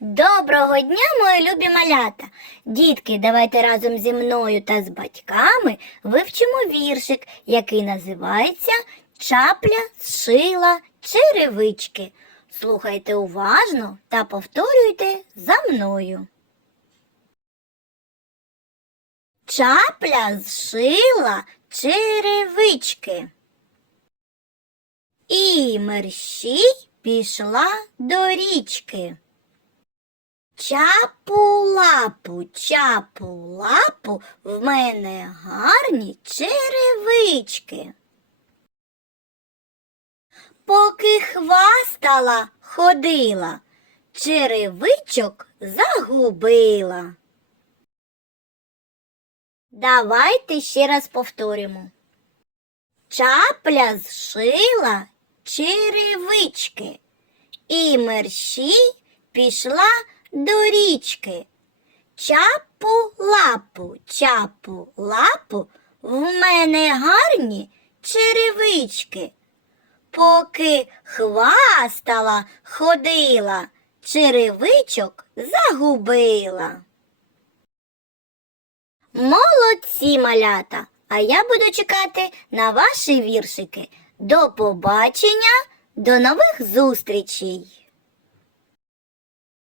Доброго дня, мої любі малята! Дітки, давайте разом зі мною та з батьками вивчимо віршик, який називається Чапля зшила черевички. Слухайте уважно та повторюйте за мною. Чапля зшила черевички. І мерщій пішла до річки. Чапу лапу, чапу лапу, в мене гарні черевички. Поки хвастала, ходила, черевичок загубила. Давайте ще раз повторимо. Чапля зшила черевички, і мерщій пішла до річки. Чапу лапу, чапу лапу, в мене гарні черевички. Поки хвастала, ходила, черевичок загубила. Молодці малята! А я буду чекати на ваші віршики. До побачення, до нових зустрічей!